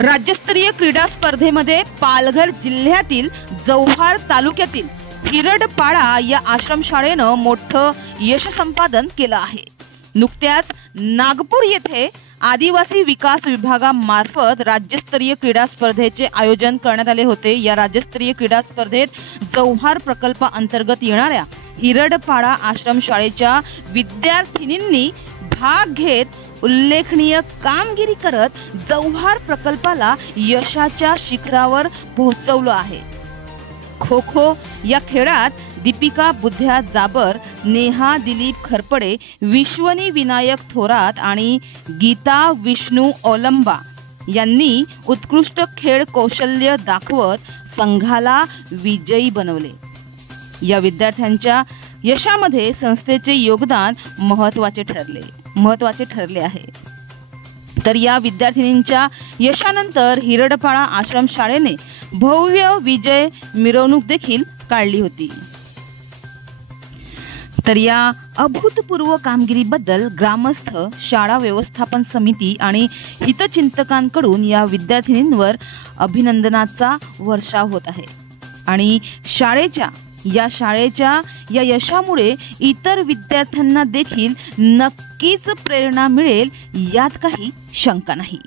राज्यस्तरीय क्रीडा स्पर्धेमध्ये पालघर जिल्ह्यातील जव्हार तालुक्यातील हिरडपाडा या आश्रमशाळेनं मोठं यश संपादन केलं आहे। नुकत्याच नागपूर येथे आदिवासी विकास विभागामार्फत राज्यस्तरीय क्रीडा स्पर्धेचे आयोजन करण्यात आले होते। या राज्यस्तरीय क्रीडा स्पर्धेत जव्हार प्रकल्पाअंतर्गत येणाऱ्या हिरडपाडा आश्रमशाळेच्या विद्यार्थिनींनी भाग घेत उल्लेखनीय कामगिरी करत जव्हार प्रकल्पाला यशाच्या शिखरावर पोहोचवलं आहे। खो खो या खेळात दीपिका बुद्ध्या जाबर, नेहा दिलीप खरपडे, विश्वनी विनायक थोरात आणि गीता विष्णू ओलंबा यांनी उत्कृष्ट खेळ कौशल्य दाखवत संघाला विजयी बनवले। या विद्यार्थ्यांच्या यशामध्ये संस्थेचे योगदान महत्त्वाचे ठरले आहे। तर या विद्यार्थिनींच्या यशानंतर हिरडपाडा आश्रमशाळेने भव्य विजय मिरवणूक देखील काढली होती। तर या अभूतपूर्व कामगिरीबद्दल ग्रामस्थ, शाळा व्यवस्थापन समिती आणि हितचिंतकांकडून या विद्यार्थिनींवर अभिनंदनाचा वर्षाव होत आहे आणि शाळेच्या या यशामुळे इतर विद्यार्थ्यांना देखील नक्कीच प्रेरणा मिळेल यात काही शंका नाही।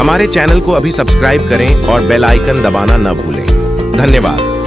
हमारे चैनल को अभी सब्सक्राइब करें और बेल आइकन दबाना न भूलें। धन्यवाद।